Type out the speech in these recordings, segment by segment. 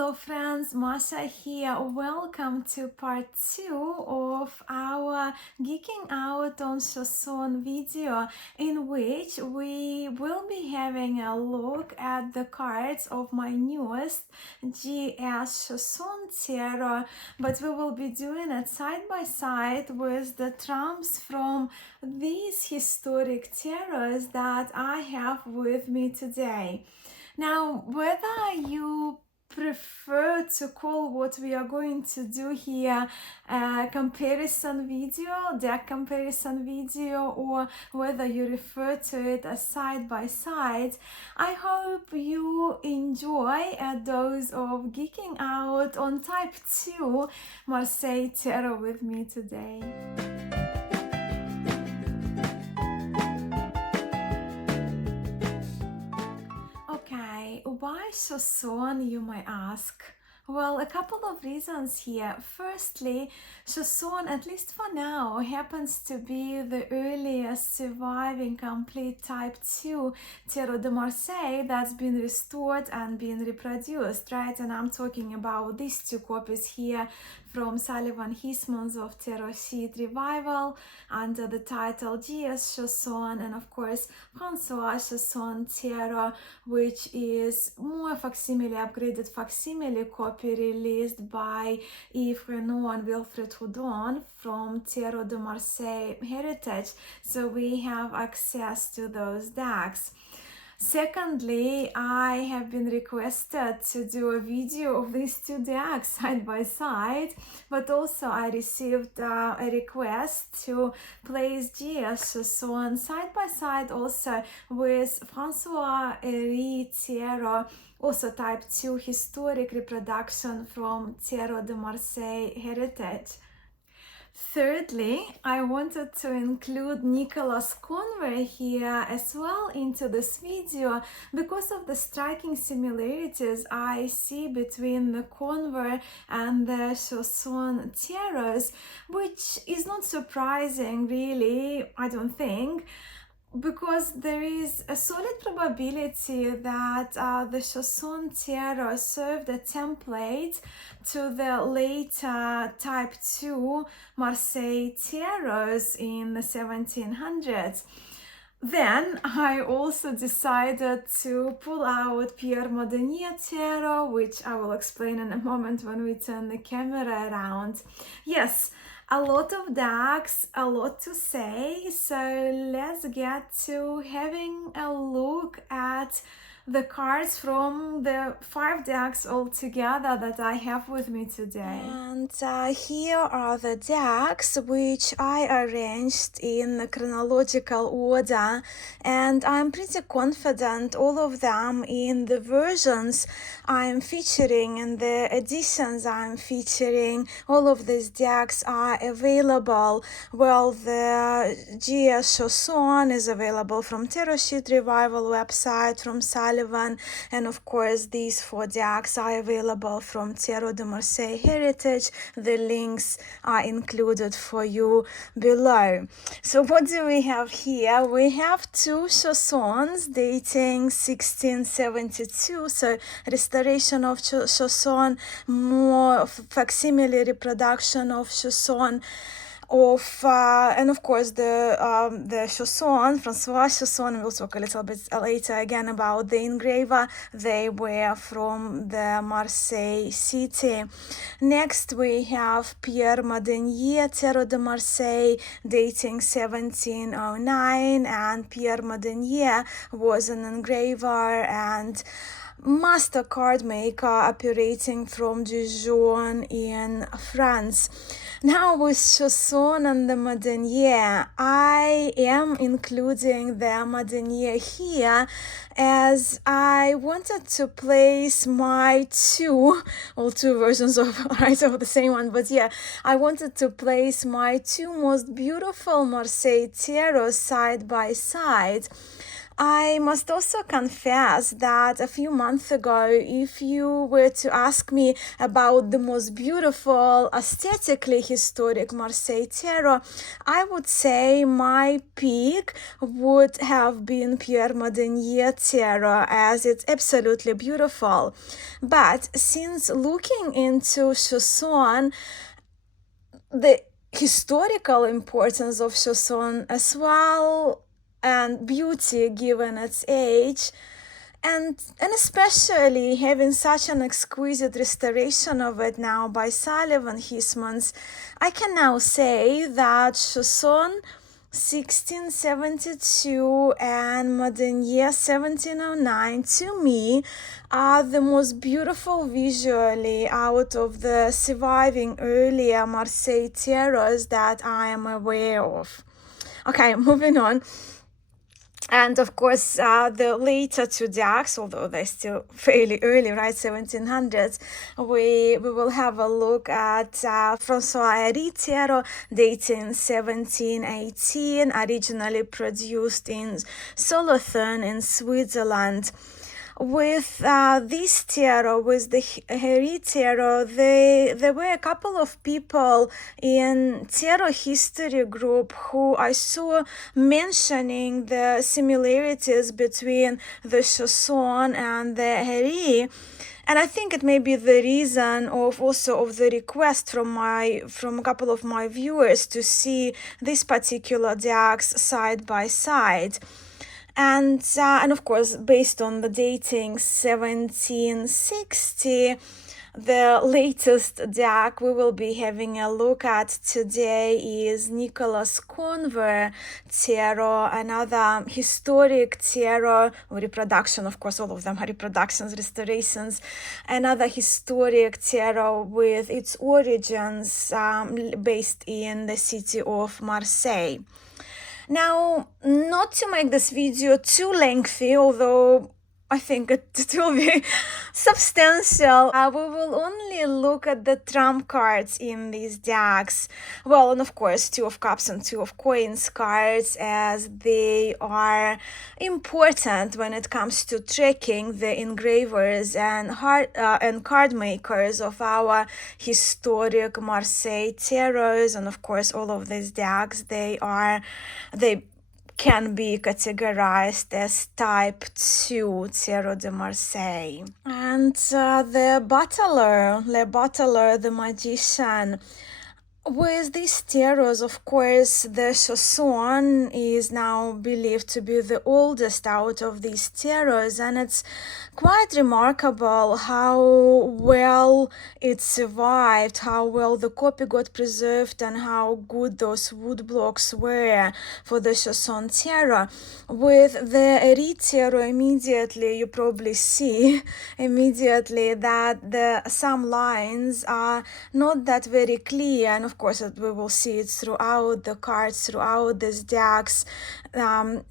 Hello friends, Masha here. Welcome to part 2 of our Geeking Out on Chosson video, in which we will be having a look at the cards of my newest GS Chosson tarot, but we will be doing it side by side with the trumps from these historic tarots that I have with me today. Now, whether you prefer to call what we are going to do here a comparison video, deck comparison video, or whether you refer to it as side by side, I hope you enjoy a dose of geeking out on type 2 Marseille tarot with me today. Why Chosson, you might ask? Well, a couple of reasons here. Firstly, Chosson, at least for now, happens to be the earliest surviving complete type 2 Tarot de Marseille that's been restored and been reproduced, right? And I'm talking about these two copies here from Sullivan Hismans of Tarot Sheet Revival under the title GS Chosson, and of course François Chosson Tarot, which is more facsimile, upgraded facsimile copy released by Yves Renaud and Wilfred Houdon from Tarot de Marseille Heritage, so we have access to those decks. Secondly, I have been requested to do a video of these two decks side by side, but also I received a request to place GS Chosson side by side also with François Heri Tarot, also type 2 historic reproduction from Tarot de Marseille Heritage. Thirdly, I wanted to include Nicolas Conver here as well into this video because of the striking similarities I see between the Conver and the Chosson tarots, which is not surprising really, I don't think, because there is a solid probability that the Chosson tarot served a template to the later type 2 Marseille tarots in the 1700s. Then I also decided to pull out Pierre Madenie tarot, which I will explain in a moment when we turn the camera around. Yes, a lot of decks, a lot to say, so let's get to having a look at the cards from the 5 decks altogether that I have with me today. And here are the decks which I arranged in chronological order, and I'm pretty confident all of them in the versions I'm featuring and the editions I'm featuring. All of these decks are available. Well, the GS Chosson is available from Tarot Sheet Revival website, from Sullivan, and of course these 4 decks are available from Tarot de Marseille Heritage. The links are included for you below. So what do we have here? We have 2 Chossons dating 1672, so restoration of Chosson, more facsimile reproduction of Chosson, and of course the Chosson, François Chosson. We'll talk a little bit later again about the engraver. They were from the Marseille city. Next we have Pierre Madenie Tarot de Marseille dating 1709, and Pierre Madenie was an engraver and master card maker operating from Dijon in France. Now with Chosson and the Madenie, I am including the Madenie here as I wanted to place my two versions of the same one, but yeah, I wanted to place my 2 most beautiful Marseille tarots side by side. I must also confess that a few months ago, if you were to ask me about the most beautiful, aesthetically historic Marseille tarot, I would say my pick would have been Pierre Madenie tarot, as it's absolutely beautiful. But since looking into Chosson, the historical importance of Chosson as well, and beauty given its age, and especially having such an exquisite restoration of it now by Sullivan Hismans, I can now say that Chosson 1672 and Madenie 1709 to me are the most beautiful visually out of the surviving earlier Marseille tarots that I am aware of. Okay, moving on. And of course, the later two decks, although they're still fairly early, right, 1700s, we will have a look at François Heri tarot, dating 1718, originally produced in Solothurn in Switzerland. With this tarot, with the Heri tarot, there were a couple of people in tarot history group who I saw mentioning the similarities between the Chosson and the Heri. And I think it may be the reason of also of the request from a couple of my viewers to see these particular decks side by side. And of course, based on the dating 1760, the latest deck we will be having a look at today is Nicholas Conver tarot, another historic tarot, reproduction, of course, all of them are reproductions, restorations, another historic tarot with its origins based in the city of Marseille. Now, not to make this video too lengthy, although I think it will be substantial, we will only look at the trump cards in these decks. Well, and of course, Two of Cups and Two of Coins cards, as they are important when it comes to tracking the engravers and card makers of our historic Marseille tarots. And of course, all of these decks, they can be categorized as type 2 Tarot de Marseille. And the Battler, the Magician. With these tarots, of course, the Chosson is now believed to be the oldest out of these tarots, and it's quite remarkable how well it survived, how well the copy got preserved, and how good those wood blocks were for the Chosson tarot. With the Heri tarot, immediately you probably see that some lines are not that very clear, and of course we will see it throughout the cards, throughout these decks, the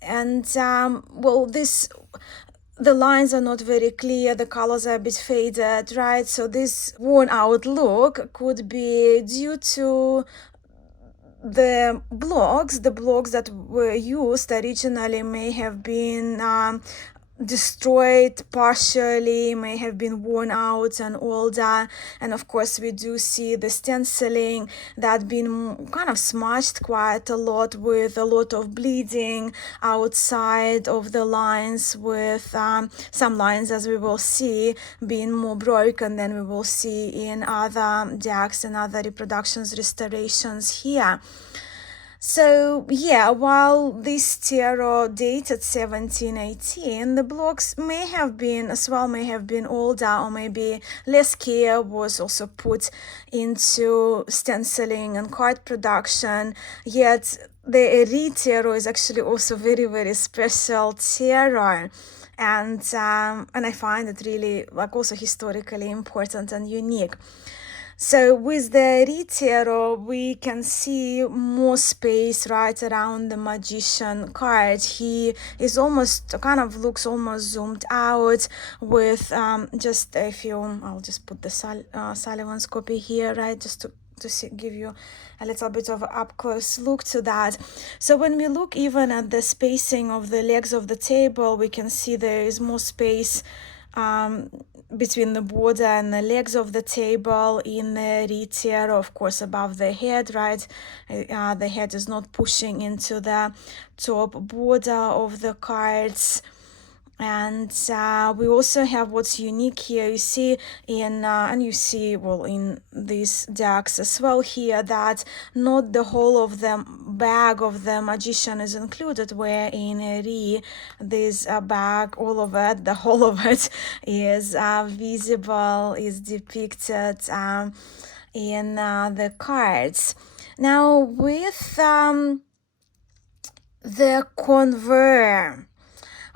lines are not very clear, the colors are a bit faded, right? So this worn out look could be due to the blocks that were used originally may have been destroyed partially, may have been worn out and older. And of course we do see the stenciling that been kind of smudged quite a lot, with a lot of bleeding outside of the lines, with some lines, as we will see, being more broken than we will see in other decks and other reproductions, restorations here. So yeah, while this tarot dated 1718, the blocks may have been older, or maybe less care was also put into stenciling and card production. Yet the Heri tarot is actually also very, very special tarot. And I find it really also historically important and unique. So with the Heri tarot, we can see more space right around the Magician card. He is looks almost zoomed out, with just a few, I'll just put the Sullivan's copy here, right, just to give you a little bit of an up-close look to that. So when we look even at the spacing of the legs of the table, we can see there is more space between the border and the legs of the table in the tier, of course, above the head, right? The head is not pushing into the top border of the cards. And we also have what's unique here. You see and you see, well, in these decks as well here, that not the whole of the bag of the magician is included, where in Heri, this bag, all of it, the whole of it is visible, is depicted in the cards. Now with the Conver,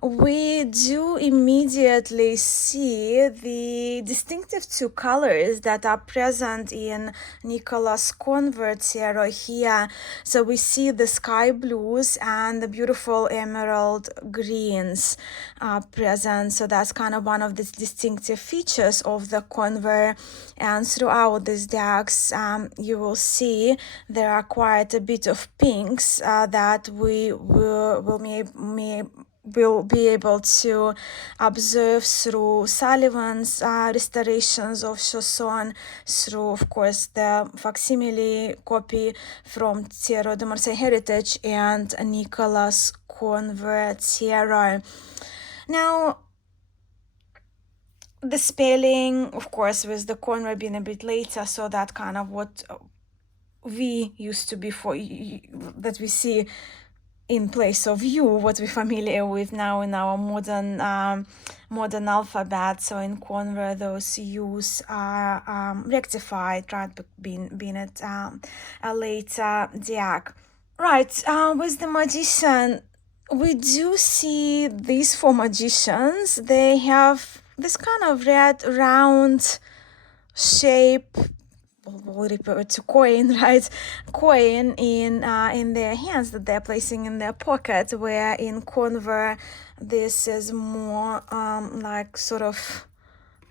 we do immediately see the distinctive two colors that are present in Nicholas Conver tarot here. So we see the sky blues and the beautiful emerald greens present. So that's kind of one of the distinctive features of the Conver. And throughout these decks, you will see there are quite a bit of pinks that we will be able to observe through Sullivan's restorations of Chosson, through, of course, the facsimile copy from Tarot de Marseille Heritage and Nicholas Conver tarot. Now, the spelling, of course, with the Conver being a bit later, so that kind of what we used to be for that we see in place of U, what we're familiar with now in our modern alphabet. So in Conver, those U's are rectified, right, being it a later deck. Right, with the magician, we do see these four magicians. They have this kind of red round shape, we'll refer to coin, right? Coin in their hands that they're placing in their pocket, where in Conver this is more like sort of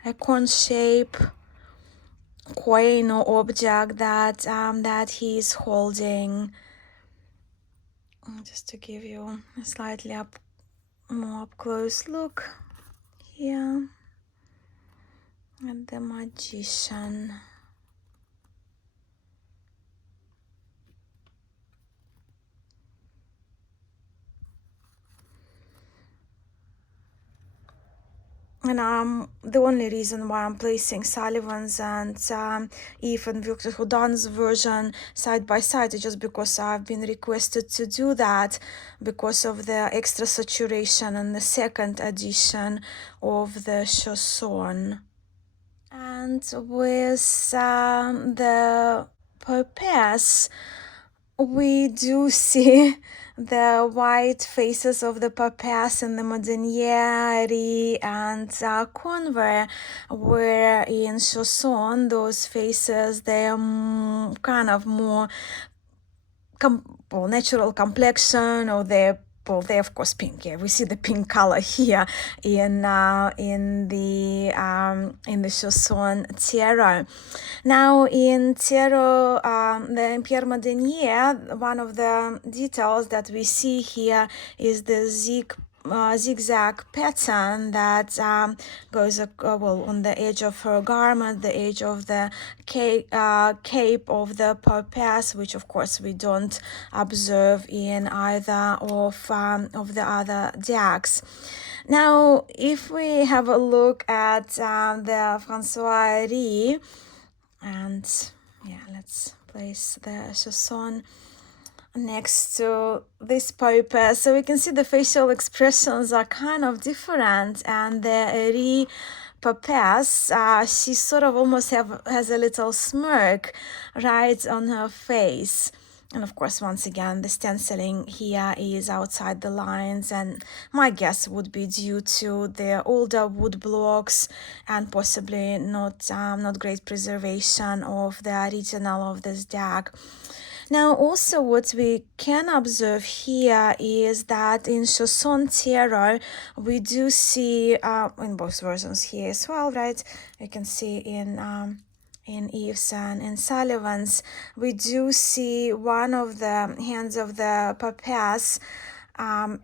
a cone shape coin or object that he's holding. Just to give you a slightly more up close look here at the magician. And the only reason why I'm placing Sullivan's and Eve and Victor Houdon's version side by side is just because I've been requested to do that because of the extra saturation in the second edition of the Chosson. And with the Papess, we do see the white faces of the Papess and the Madenie and Conver, where in Chosson those faces, they are kind of more natural complexion, or they're of course pink. Yeah, we see the pink color here in the Chosson tarot. Now in tarot, the Pierre Madenie, one of the details that we see here is the zigzag pattern that goes on the edge of her garment, the edge of the cape of the Papess, which of course we don't observe in either of the other decks. Now, if we have a look at the Francois Heri, and yeah, let's place the Chosson next to this Papess, so we can see the facial expressions are kind of different, and the Heri Papess, she sort of almost has a little smirk right on her face. And of course, once again, the stenciling here is outside the lines, and my guess would be due to the older wood blocks and possibly not great preservation of the original of this deck. Now, also what we can observe here is that in Chosson tarot, we do see, in both versions here as well, right? You can see in in Eve's and in Sullivan's. We do see one of the hands of the Papess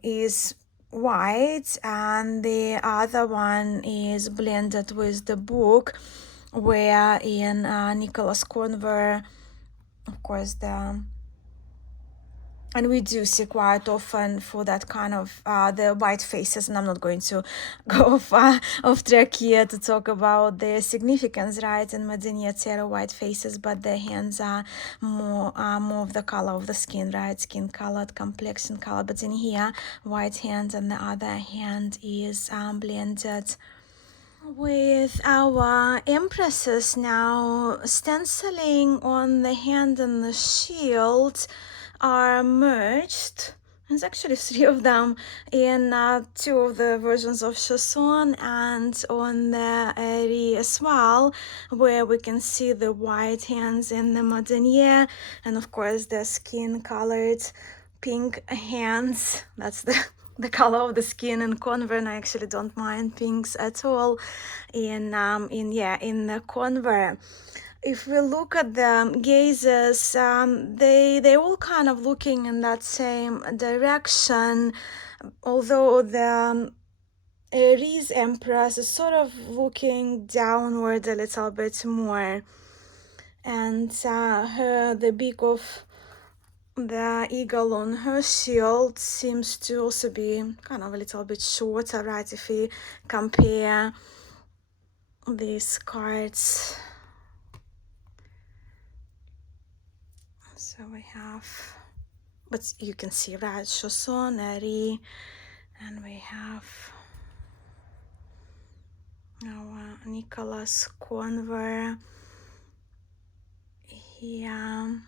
is white, and the other one is blended with the book, where in Nicholas Conver, of course, and we do see quite often for that kind of the white faces, and I'm not going to go off track here to talk about their significance, right? In Madenie Tarot, white faces, but their hands are more of the color of the skin, right? Skin colored, complexion color. But in here, white hand, and the other hand is blended with our empresses now. Stenciling on the hand and the shield are merged. There's actually three of them in two of the versions of Chosson, and on the Heri as well, where we can see the white hands in the Madenie, and of course the skin colored pink hands. That's the color of the skin in Conver, and I actually don't mind pinks at all in the Conver. If we look at the gazes, they all kind of looking in that same direction, although the Aries Empress is sort of looking downward a little bit more, and the beak of the eagle on her shield seems to also be kind of a little bit shorter, right? If we compare these cards. So we have, but you can see, right, Chosson, Heri, and we have our Nicholas Conver here.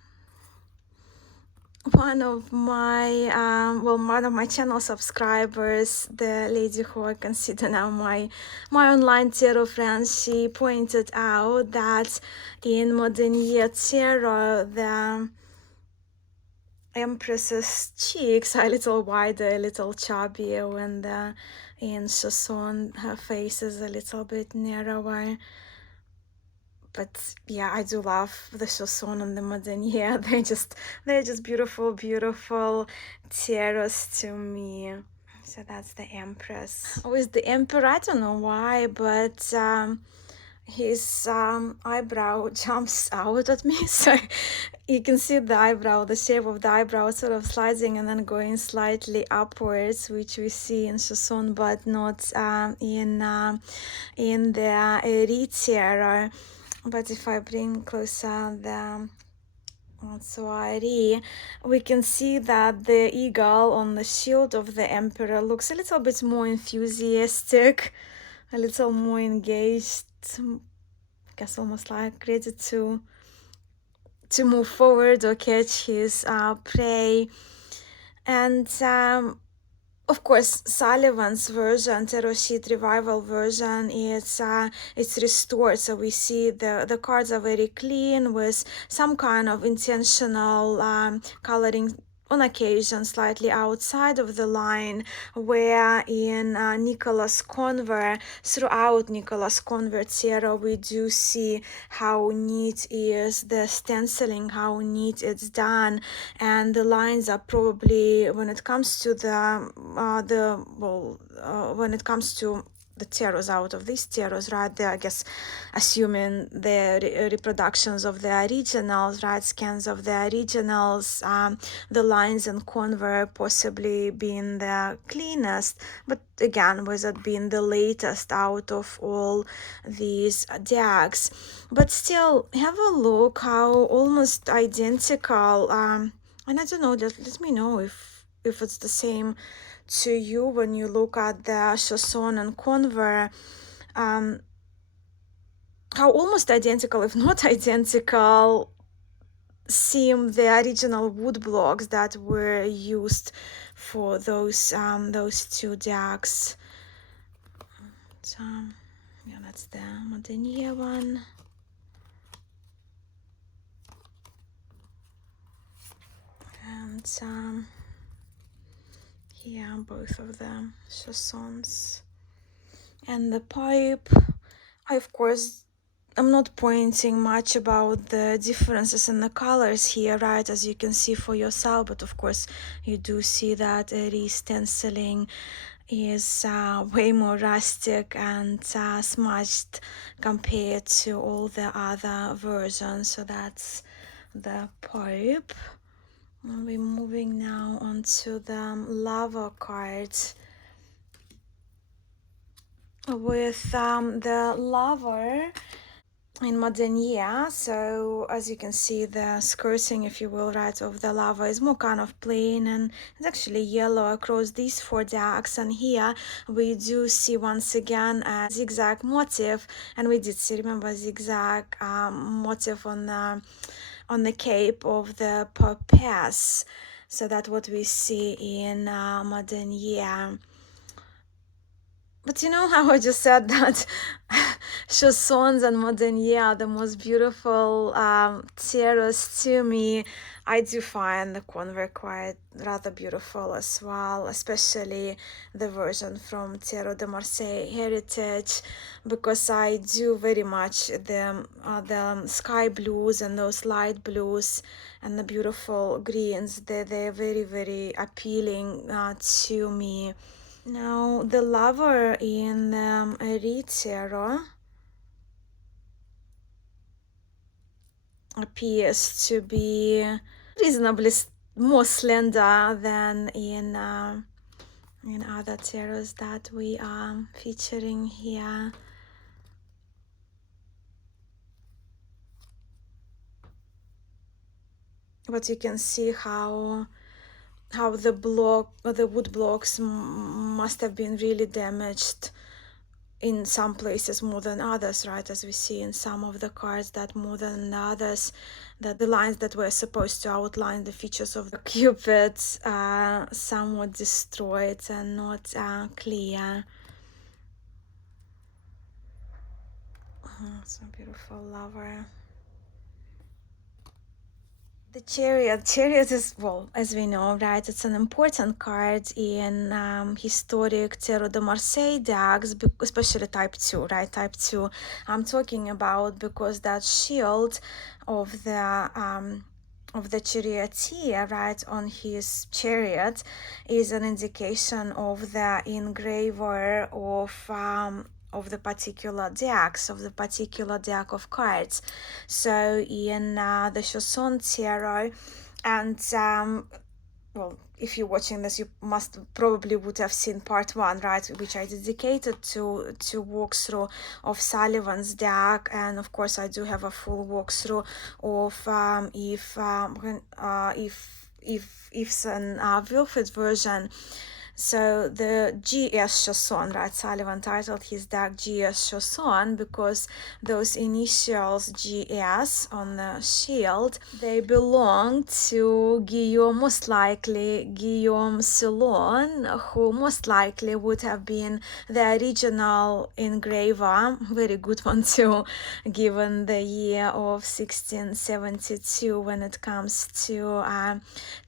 One of my channel subscribers, the lady who I consider now my online tarot friend, she pointed out that in Madenie Tarot, the Empress's cheeks are a little wider, a little chubbier, when in Chosson her face is a little bit narrower. But yeah, I do love the Chosson and the Madenie. They're just beautiful tarots to me. So that's the Empress. With the Emperor, I don't know why, but his eyebrow jumps out at me. So you can see the eyebrow, the shape of the eyebrow sort of sliding and then going slightly upwards, which we see in Chosson, but not in the Heri tarot. But if I bring closer the Heri, we can see that the eagle on the shield of the emperor looks a little bit more enthusiastic, a little more engaged, I guess almost like ready to move forward or catch his prey. And of course, Sullivan's version, Tarot Sheet Revival version, it's restored. So we see the cards are very clean with some kind of intentional coloring on occasion slightly outside of the line, where in Nicholas Conver, throughout Nicholas Conver tarot, we do see how neat is the stenciling, how neat it's done, and the lines are probably, when it comes to when it comes to the tarots out of these tarots, right, I guess assuming the reproductions of the originals, right, scans of the originals, the lines in Conver possibly being the cleanest, but again, with it being the latest out of all these decks. But still, have a look how almost identical, and I don't know, let me know if it's the same to you when you look at the Chosson and Conver, how almost identical, if not identical, seem the original wood blocks that were used for those two decks. So yeah, that's the Madenie one. And here both of the Chossons. And the pipe, I of course I'm not pointing much about the differences in the colors here, right, as you can see for yourself, but of course you do see that Heri stenciling is way more rustic and smudged compared to all the other versions. So that's the Pope. We're moving now onto the lover cards. With the lover in Madenie, so as you can see, the skirting, if you will, right, of the lava is more kind of plain, and it's actually yellow across these 4 decks. And here we do see once again a zigzag motif, and we did see, remember, zigzag motif on the cape of the Papess. So that's what we see in Madenie. But you know how I just said that Chossons and Madenie are the most beautiful tiaras to me. I do find the Conver quite rather beautiful as well, especially the version from Tiara de Marseille Heritage, because I do very much the sky blues and those light blues and the beautiful greens. They're very, very appealing to me. Now, the lover in Eritrea appears to be reasonably more slender than in other tarots that we are featuring here. But you can see how the wood blocks must have been really damaged in some places more than others, right? As we see in some of the cards, that more than others, that the lines that were supposed to outline the features of the cupids are somewhat destroyed and not clear. So beautiful lover. The Chariot is, well, as we know, right, it's an important card in historic Tarot de Marseille decks, especially type 2, right, type 2 I'm talking about, because that shield of the charioteer, right, on his chariot is an indication of the engraver of the particular decks, of the particular deck of cards. So in the Chosson tarot, and well, if you're watching this, you probably would have seen part 1, right, which I dedicated to walkthrough of Sullivan's deck, and of course I do have a full walkthrough of If's and Wilfred version. So the GS Chosson, right, Sullivan titled his deck GS Chosson because those initials GS on the shield, they belong to Guillaume, most likely Guillaume Ceylon, who most likely would have been the original engraver, very good one too, given the year of 1672 when it comes to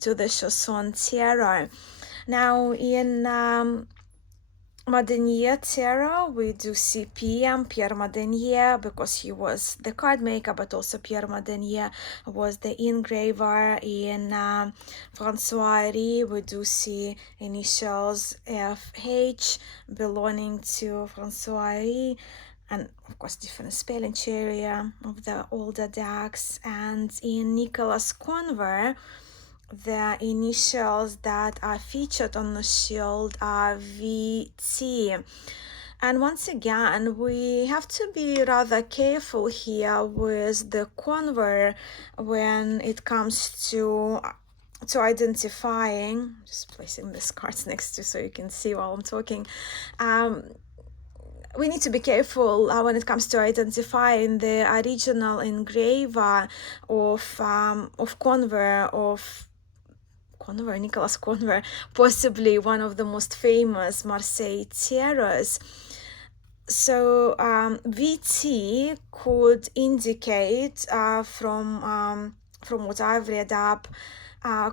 the Chosson tarot. Now in Madenie tarot, we do see Pierre Madenie, because he was the card maker, but also Pierre Madenie was the engraver. In François Heri, we do see initials FH belonging to François Heri, and of course different spelling area of the older decks. And in Nicolas Conver, the initials that are featured on the shield are VT. And once again, we have to be rather careful here with the Conver when it comes to identifying. Just placing these cards next to so you can see while I'm talking. We need to be careful when it comes to identifying the original engraver of Conver, Nicolas Conver, possibly one of the most famous Marseille tiaras. So VT could indicate, from what I've read up,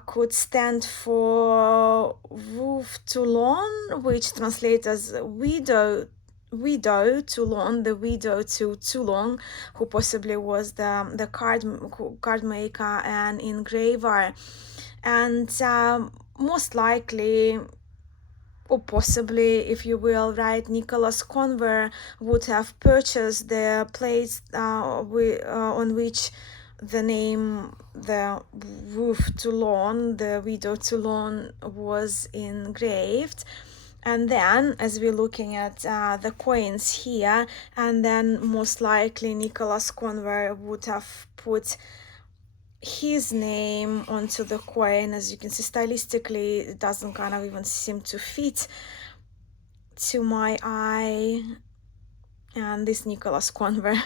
could stand for Veuve Toulon, which translates as widow widow Toulon, the widow to Toulon, who possibly was the card maker and engraver, and most likely, or possibly, if you will, right, Nicholas Conver would have purchased the plates on which the name, the Roof Toulon, the widow Toulon, was engraved. And then, as we're looking at the coins here, and then most likely Nicholas Conver would have put his name onto the coin. As you can see, stylistically, it doesn't kind of even seem to fit to my eye. And this Nicholas Conver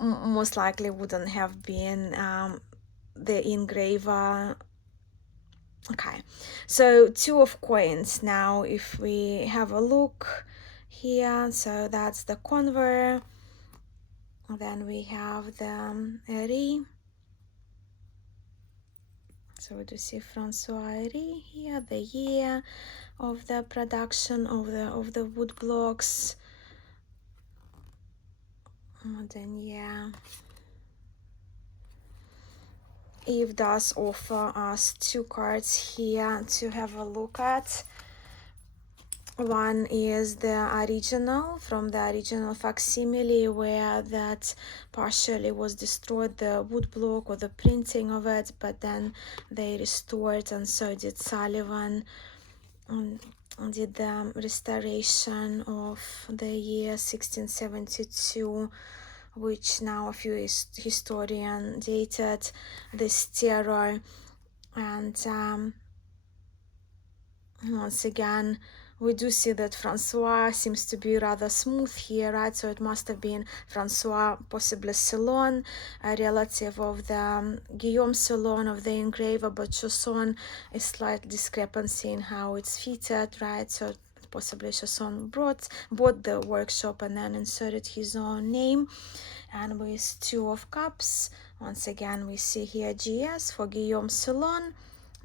most likely wouldn't have been the engraver. Okay, so 2 of coins now. If we have a look here, so that's the Conver, then we have the Heri. So we do see Francois Heri here, the year of the production of the wood blocks. And then yeah, Eve does offer us 2 cards here to have a look at. One is the original, from the original facsimile, where that partially was destroyed, the wood block or the printing of it, but then they restored, and so did Sullivan, did the restoration of the year 1672, which now a few historians dated this terror. And once again, we do see that Francois seems to be rather smooth here, right? So it must have been Francois, possibly Ceylon, a relative of the Guillaume Ceylon, of the engraver, but Chosson is slight discrepancy in how it's fitted, right? So possibly Chosson bought the workshop and then inserted his own name. And with 2 of cups, once again we see here GS for Guillaume Ceylon,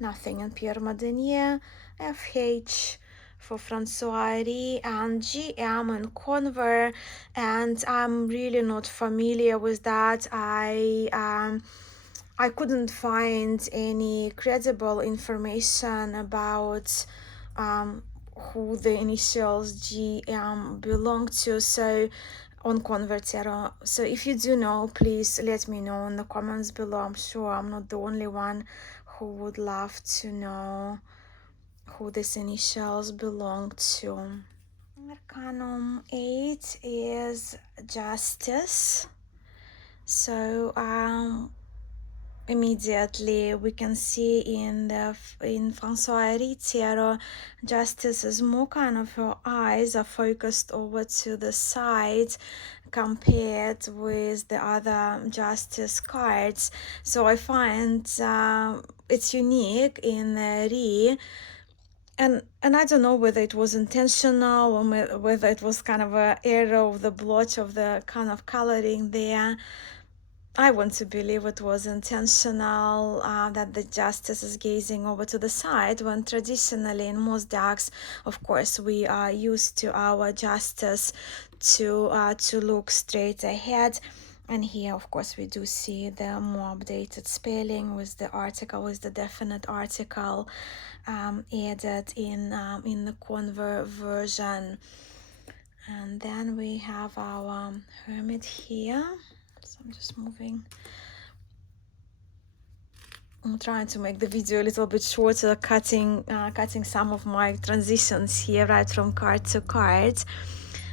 nothing in Pierre Madenie, FH for Francois Heri, and GM and Conver, and I'm really not familiar with that. I couldn't find any credible information about who the initials GM belong to, so on Convertero. So if you do know, please let me know in the comments below. I'm sure I'm not the only one who would love to know who these initials belong to. Arcanum 8 is Justice. So immediately we can see in Francois Heri tarot, Justice is more kind of, her eyes are focused over to the side compared with the other Justice cards. So I find it's unique in Heri. And I don't know whether it was intentional or whether it was kind of an error of the blotch of the kind of coloring there. I want to believe it was intentional, that the Justice is gazing over to the side, when traditionally in most decks, of course, we are used to our Justice to look straight ahead. And here, of course, we do see the more updated spelling with the article, with the definite article added in the Conver version. And then we have our Hermit here. So I'm just moving. I'm trying to make the video a little bit shorter, cutting some of my transitions here, right from card to card.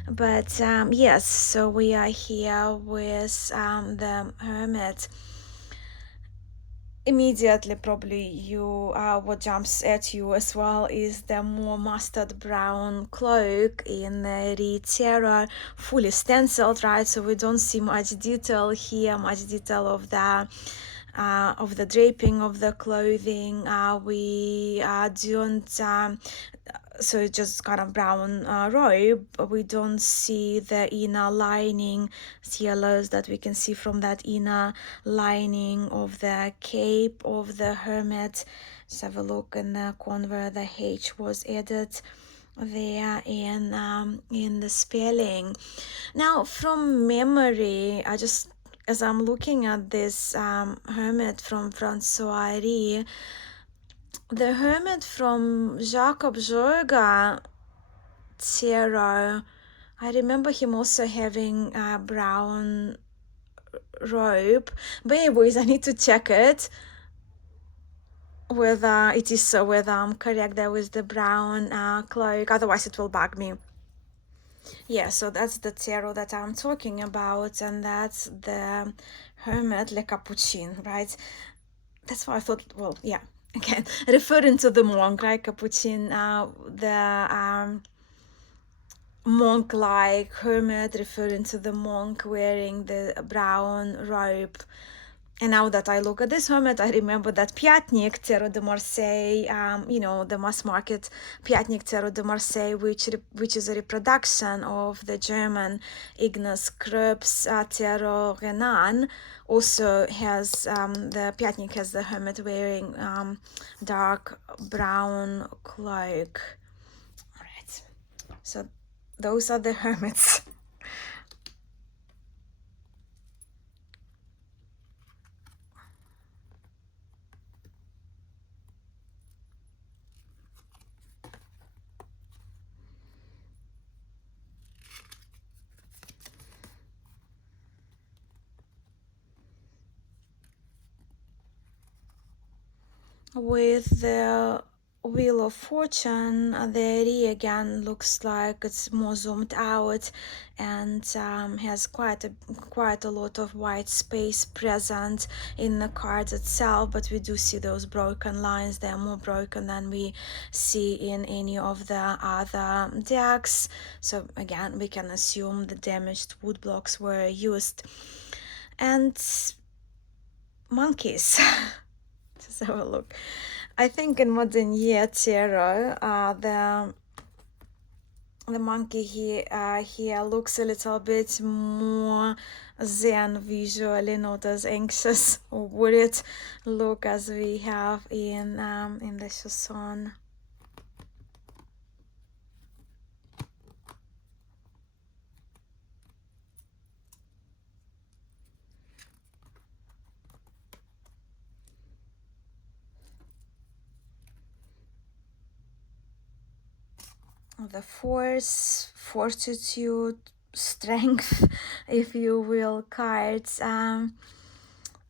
But yes, so we are here with the Hermit. Immediately, probably what jumps at you as well is the more mustard brown cloak in the Terror, fully stenciled, right? So we don't see much detail here, much detail of the draping of the clothing. We don't. So it's just kind of brown robe, but we don't see the inner lining, yellows that we can see from that inner lining of the cape of the Hermit. Let's have a look in the Conver. The H was added there in the spelling. Now, from memory, as I'm looking at this Hermit from François Heri, the Hermit from Jacob Jorga tarot, I remember him also having a brown robe. But anyways, I need to check it whether it is so, whether I'm correct there with the brown cloak, otherwise it will bug me. Yeah, so that's the tarot that I'm talking about, and that's the Hermit Le Capuchin, right? That's why I thought, well, yeah, again, referring to the monk, right? Capuchin, the monk-like hermit, referring to the monk wearing the brown robe. And now that I look at this hermit, I remember that Piatnik Tarot de Marseille, the mass market Piatnik Tarot de Marseille, which is a reproduction of the German Ignace Krupp's Tarot Renan, also has the Piatnik has the hermit wearing dark brown cloak. All right, so those are the hermits. With the Wheel of Fortune, the Heri again looks like it's more zoomed out and has quite a lot of white space present in the card itself, but we do see those broken lines. They're more broken than we see in any of the other decks. So again, we can assume the damaged wood blocks were used. And monkeys. Just have a look. I think in Madenie tarot, the monkey here looks a little bit more zen visually, not as anxious, or would it look as we have in the Chosson. The force, fortitude, strength, if you will, cards.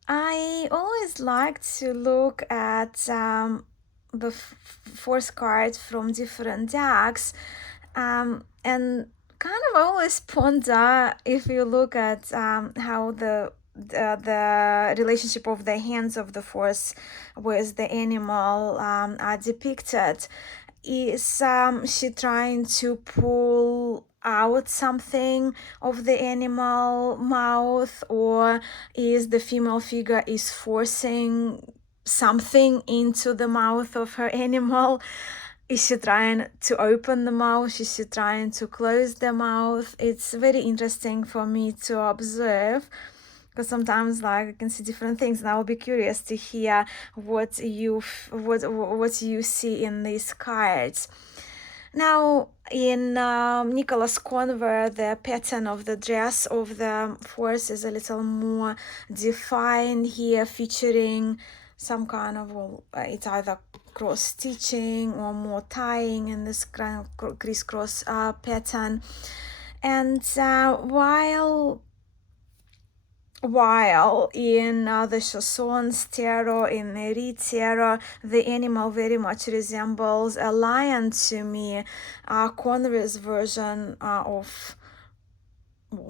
I always like to look at the force cards from different decks, and kind of always ponder, if you look at how the relationship of the hands of the force with the animal are depicted. Is she trying to pull out something of the animal mouth, or is the female figure is forcing something into the mouth of her animal? Is she trying to open the mouth? Is she trying to close the mouth? It's very interesting for me to observe, because sometimes I can see different things, and I will be curious to hear what you see in these cards. Now, in Nicholas Conver, the pattern of the dress of the force is a little more defined here, featuring some kind of, it's either cross stitching or more tying in this kind of crisscross pattern. And while in the Chosson's tarot, in Heri tarot, the animal very much resembles a lion to me. Conver's version of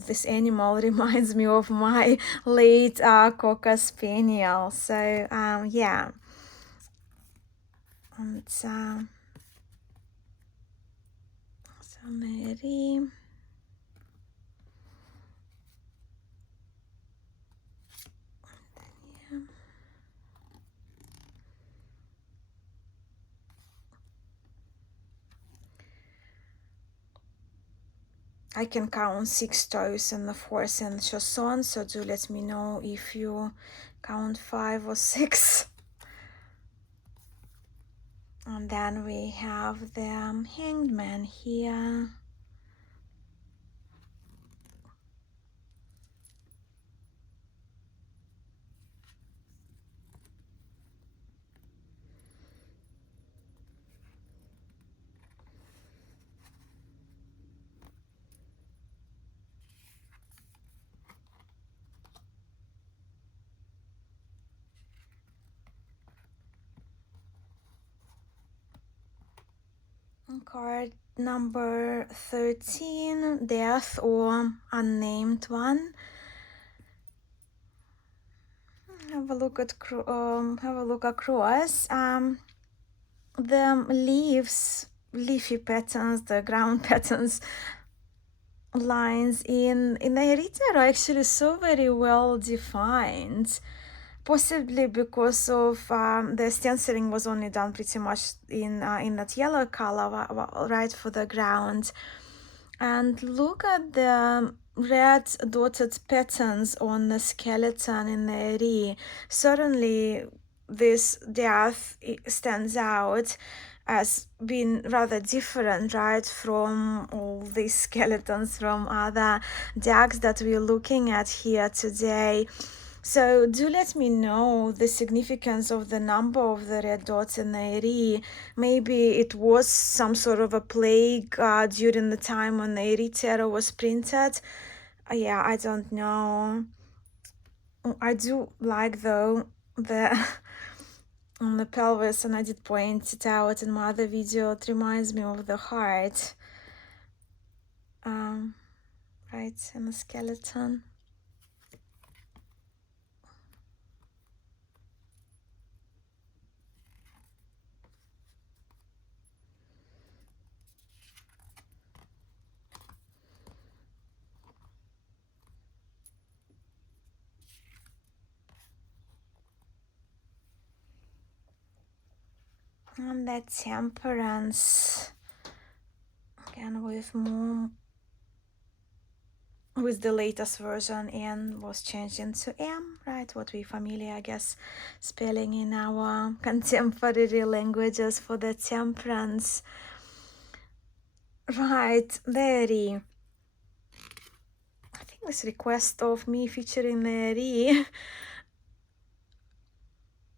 this animal reminds me of my late Cocker Spaniel. So yeah. And so Heri. I can count 6 toes in the force and Chosson, so do let me know if you count 5 or 6. And then we have the Hanged Man here. Card number 13, Death or Unnamed One. Have a look at have a look across. The leafy patterns, the ground patterns, lines in the Heri are actually so very well defined. Possibly because of the stenciling was only done pretty much in that yellow color, right, for the ground. And look at the red dotted patterns on the skeleton in the Heri. Certainly this death stands out as being rather different, right, from all these skeletons from other decks that we're looking at here today. So do let me know the significance of the number of the red dots in the Heri. Maybe it was some sort of a plague during the time when the Heri tarot was printed. Yeah, I don't know. I do like, though, the on the pelvis, and I did point it out in my other video. It reminds me of the heart, right, in the skeleton. And that Temperance, again with the latest version, N was changed into M, right? What we familiar, I guess, spelling in our contemporary languages for the Temperance. Right, Heri. I think this request of me featuring the Heri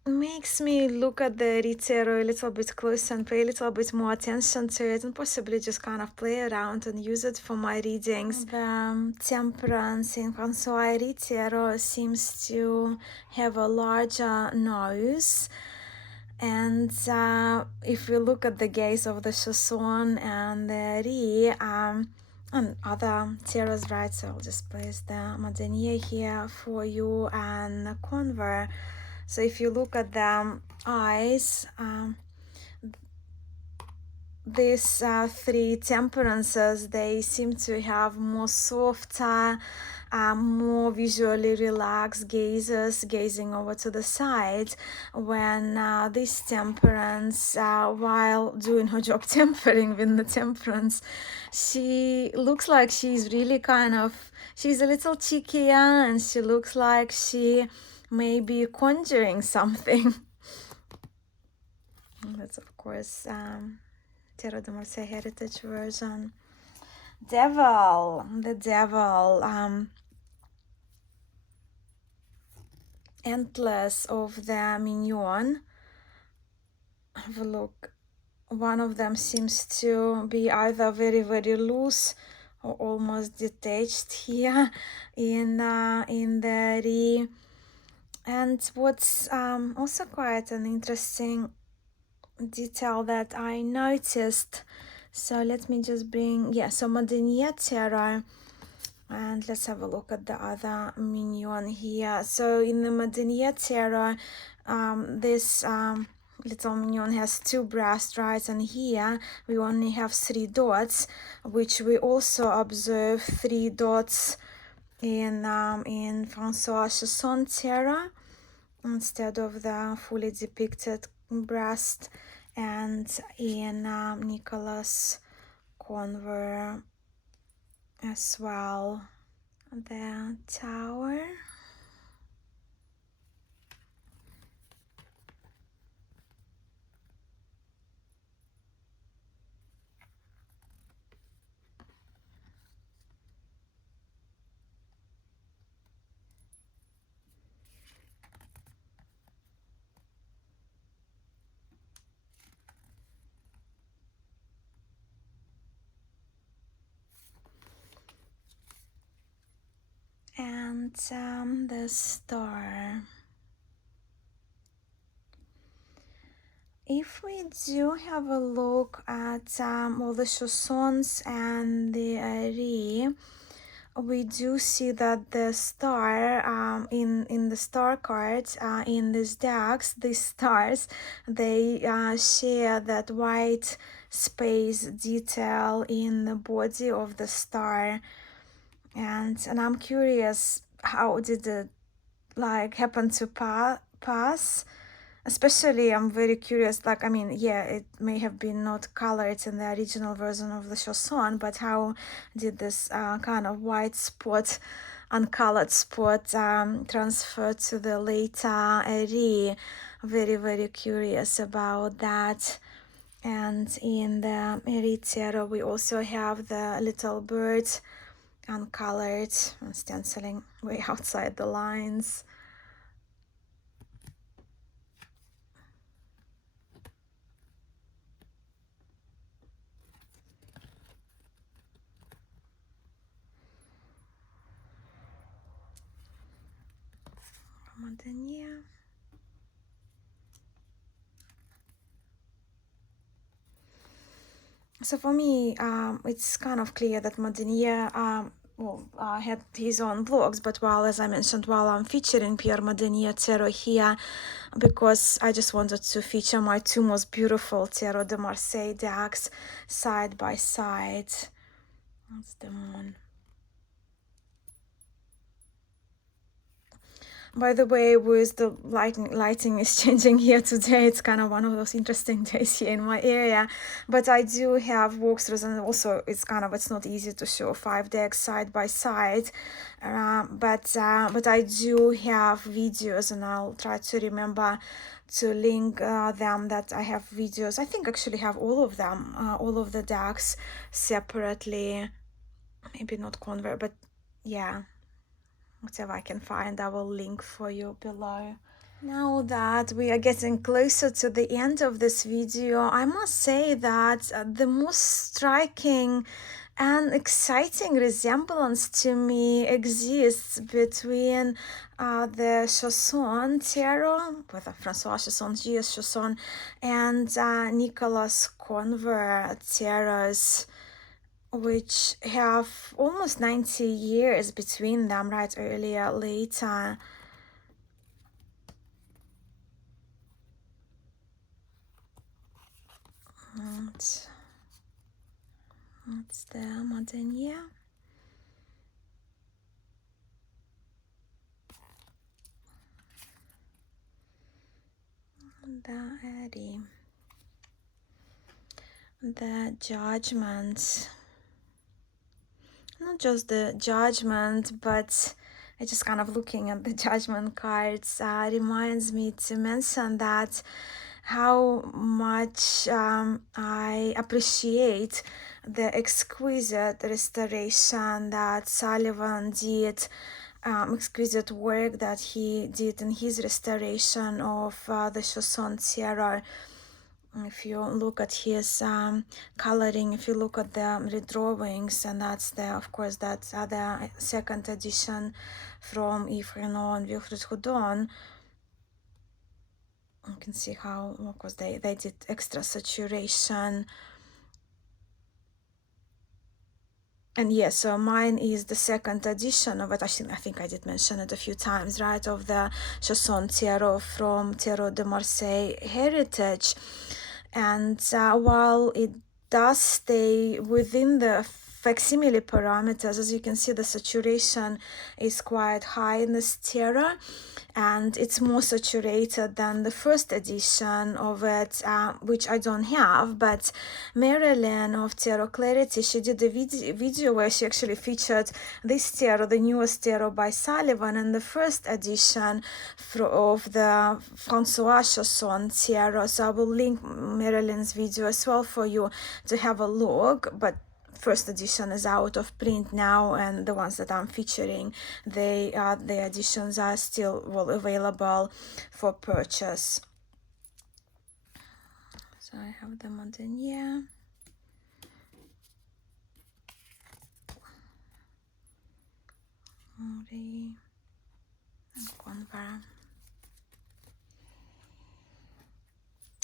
makes me look at the tarot a little bit closer and pay a little bit more attention to it, and possibly just kind of play around and use it for my readings. The Temperance in François tarot seems to have a larger nose, and if we look at the gaze of the Chosson and the Heri, and other tarots, right, so I'll just place the Madenie here for you, and Conver. So if you look at the eyes, these three temperances, they seem to have more softer, more visually relaxed gazes, gazing over to the side, when this temperance, while doing her job tempering with the temperance, she looks like she's really she's a little cheekier, and she looks like she may be conjuring something. That's, of course, Tarot de Marseille Heritage version. Devil, the devil, Endless of the Mignon. Have a look. One of them seems to be either very, very loose or almost detached here in the Heri. And what's also quite an interesting detail that I noticed, so let me just bring, so Madenie tarot, and let's have a look at the other mignon here. So in the Madenie tarot, this little mignon has two breasts, right, and here we only have 3 dots, which we also observe 3 dots in François Chosson tarot instead of the fully depicted breast, and in Nicholas Conver as well. The Tower. the star. If we do have a look at all the Chossons and the Heri, we do see that the star in the star cards in these decks, these stars, they share that white space detail in the body of the star, and I'm curious, how did it like happen to pass? Especially, I'm very curious, like, I mean, yeah, it may have been not colored in the original version of the Chosson, but how did this kind of white spot, uncolored spot, transfer to the later Heri? Very, very curious about that. And in the Heri tarot, we also have the little bird, uncolored, and stenciling way outside the lines. Madenie. So for me, it's kind of clear that Madenie had his own vlogs, but as I mentioned, while I'm featuring Pierre Madenie tarot here, because I just wanted to feature my two most beautiful Tarot de Marseille decks side by side. That's the moon. By the way, with the lighting is changing here today. It's kind of one of those interesting days here in my area. But I do have walkthroughs, and also it's not easy to show 5 decks side by side. But I do have videos, and I'll try to remember to link them, that I have videos. I think actually have all of them, all of the decks separately. Maybe not Conver, but yeah. Whatever I can find, I will link for you below. Now that we are getting closer to the end of this video, I must say that the most striking and exciting resemblance to me exists between the Chosson tarot, with François Chosson, G.S. Chosson, and Nicolas Conver tarots, which have almost 90 years between them, right? Earlier, later. And that's the Madenie. The Heri. The Judgment. Not just the Judgment, but I just kind of looking at the Judgment cards reminds me to mention that how much I appreciate the exquisite restoration that Sullivan did, exquisite work that he did in his restoration of the Chosson tarot. If you look at his coloring, if you look at the redrawings, and that's of course that's the second edition from Yves Renaud and Wilfred Houdon. You can see how, of course, they did extra saturation. And yes, so mine is the second edition of it. I think I did mention it a few times, right? Of the Chosson tarot from Tarot de Marseille heritage. And while it does stay within the facsimile parameters, as you can see, the saturation is quite high in this tarot, and it's more saturated than the first edition of it, which I don't have. But Marilyn of Tarot Clarity, she did a video where she actually featured this tarot, the newest tarot by Sullivan, and the first edition of the François Chosson tarot. So I will link Marilyn's video as well for you to have a look. But first edition is out of print now, and the ones that I'm featuring, the editions are still available for purchase. So I have the Madenie. Heri. and Conver.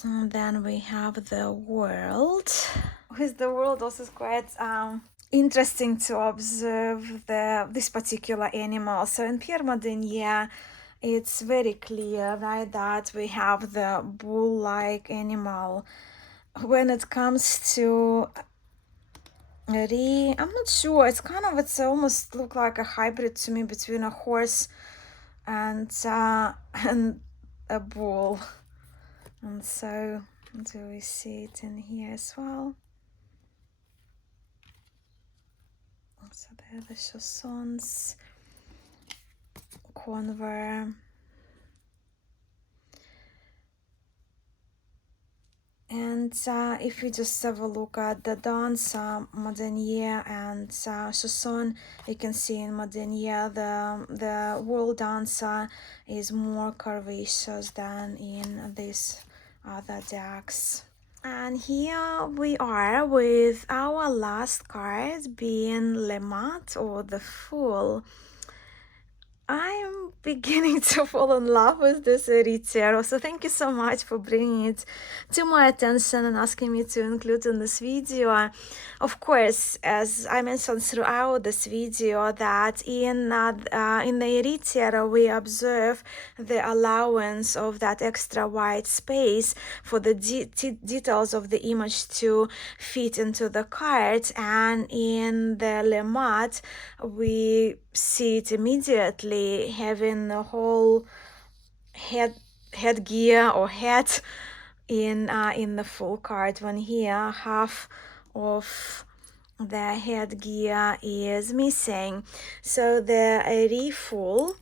And then we have the world. With the world also is quite interesting to observe this particular animal. So in Pierre Madenie, it's very clear, right, that we have the bull-like animal. When it comes to Heri, I'm not sure. It's almost look like a hybrid to me between a horse and a bull. And so do we see it in here as well? So there are the Chossons, Conver, and if we just have a look at the dance, Madenie and Chosson, you can see in Madenie the world dancer is more curvaceous than in this other decks. And here we are with our last card being Le Mat, or the Fool. I'm beginning to fall in love with this Heri tarot, so thank you so much for bringing it to my attention and asking me to include in this video. Of course, as I mentioned throughout this video, that in the Heri tarot we observe the allowance of that extra white space for the details of the image to fit into the card, and in the Le Mat we see it immediately, having the whole headgear or hat in the full card, when here half of the headgear is missing. So the Heri Fool,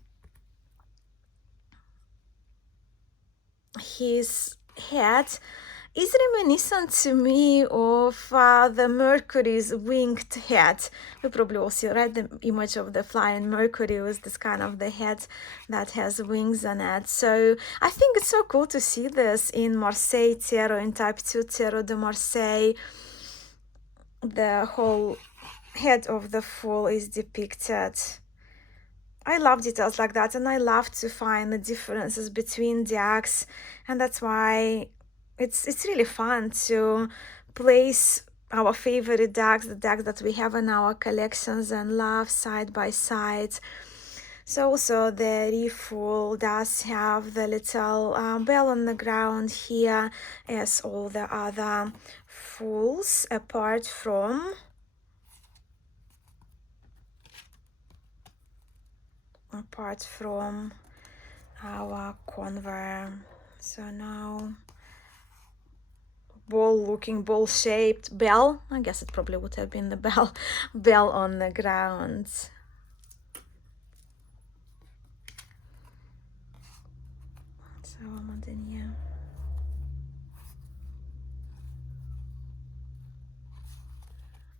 his head is reminiscent to me of the Mercury's winged head. You probably also read the image of the flying Mercury with this kind of the head that has wings on it. So I think it's so cool to see this in Marseille tarot, in type 2 tarot de Marseille. The whole head of the Fool is depicted. I love details like that, and I love to find the differences between decks, and that's why it's really fun to place our favorite decks, the decks that we have in our collections and love, side by side. So also the Heri Fool does have the little bell on the ground here, as all the other fools, apart from our Conver. So now ball shaped bell, I guess it probably would have been the bell on the ground. So Madenie.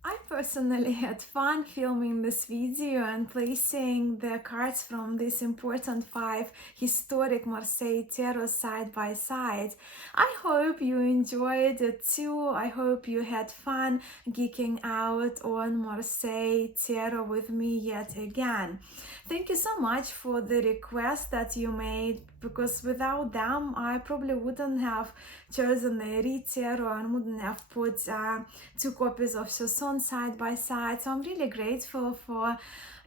I personally had fun filming this video and placing the cards from this important 5 historic Marseille tarot side by side. I hope you enjoyed it too. I hope you had fun geeking out on Marseille tarot with me yet again. Thank you so much for the request that you made, because without them I probably wouldn't have chosen the Heri tarot and wouldn't have put 2 copies of Chosson side by side. So I'm really grateful for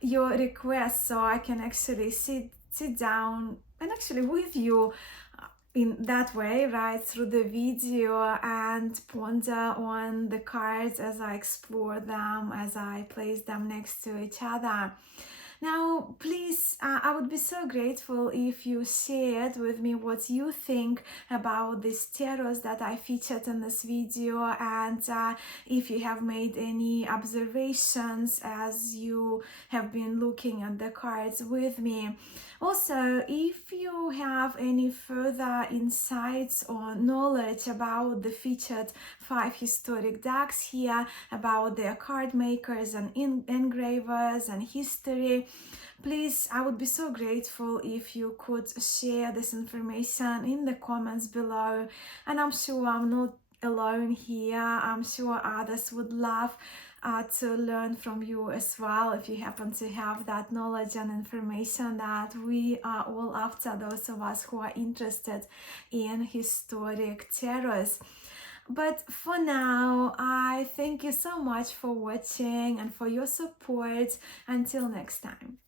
your request, so I can actually sit down and actually with you in that way, right, through the video, and ponder on the cards as I explore them, as I place them next to each other. Now, please, I would be so grateful if you shared with me what you think about these tarots that I featured in this video, and if you have made any observations as you have been looking at the cards with me. Also, if you have any further insights or knowledge about the featured 5 historic decks here, about their card makers and engravers and history, please, I would be so grateful if you could share this information in the comments below. And I'm sure I'm not alone here. I'm sure others would love to learn from you as well, if you happen to have that knowledge and information that we are all after, those of us who are interested in historic tarots. But for now, I thank you so much for watching and for your support. Until next time.